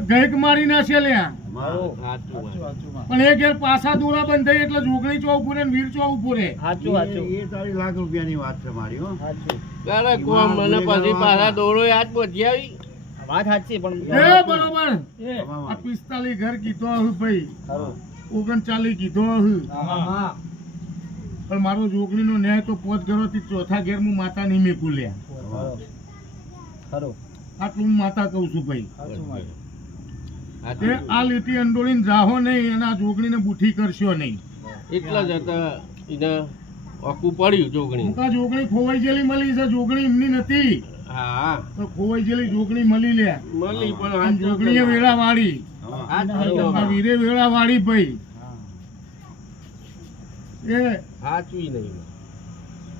ગઈક મારી નાખે લ્યા પણ એ ઘેર પાછા દોરા બંધ થઈ એટલે જોગણી ચો ઉભું વીર ચો ઉભું સાચું એ તારી લાખ રૂપિયાની વાત છે મારી હો. તારે કોમ મને પછી પાછા દોરો યાદ પહોંચી આવી? વાત સાચી પણ એ બરોબર. આ મામા. પિસ્તાલીસ ઘર કીધો હું ભાઈ. ખરું. ઓગણચાલીસ કીધો હું મામા. પણ મારો જોગણીનો ન્યાય તો પોત ઘરોથી ચોથા ઘેર હું માતા નહીં મેકું લ્યા. ખરું. આટલું હું માતા કહું છું ભાઈ. સાચું આ લીટી અંડોળીને જાહો નહીં અને આ જોગણીને બુઠી કરશો નહીં. એટલા જ હતા એને આખું પડ્યું જોગણી. મુકા જોગણી ખોવાઈ ગયેલી મળી છે? જોગણી એમની નથી હા. તો ખોવાઈ ગયેલી જોગણી મળી લે. મળી પણ જોગણી વેળા વાળી હા. વીરે વેળા વાળી ભાઈ. એ સાચવી નહીં.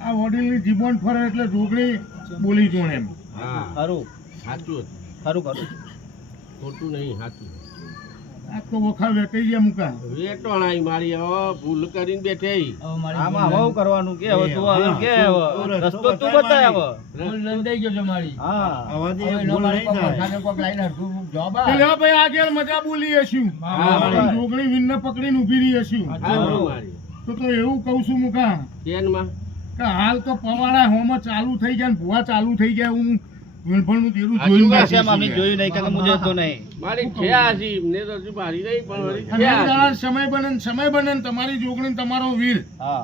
આ વડીલની જીવન ફરે એટલે જોગણી બોલી જોણે એમ. હા. ખરું. સાચું ખરું, ખરું. ખોટું નહીં સાચું. આ તો વખા વેટાઈ ગયા મુકા વેટોણાઈ મારી હવે ભૂલ કરીને બેઠી આમાં હવે કરવાનું કે હવે તું હવે કે રસ્તો તું બતાય હવે. હા. આવાથી એ ભૂલ નહીં થાય. એટલે હવે ભાઈ આગળ મજા બોલી હશું હા, પણ જોગણી વીરને પકડીને ઊભી રહી હશું તો તો એવું કહું છું મુકા કે હાલ તો પવાડા હોમાં ચાલુ થઈ ગયા ને ભૂવા ચાલુ થઈ ગયા હું. વીણફળનું તેરું હાચું અમે જોયું નહીં કે હું જોતો નહીં. મારી થયા હશે એમને તો હજુ મારી નહીં પણ મારી અને એક થયા દાડા સમય બને ને સમય બને તમારી જોગણી તમારો વીર. હા.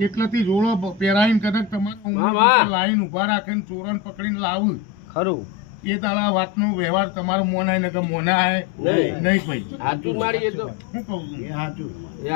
એટલાથી જોડો પહેરાઈને કદાચ તમારા લાઈન ઊભા રાખીને ચોરન પકડીને લાવું. ખરું. એ દાડા વાતનો વ્યવહાર તમારો મોનાય ને કે મોના આય નહીં. નહીં ભાઈ. સાચું મારી એ તો. હું કહું છું. એ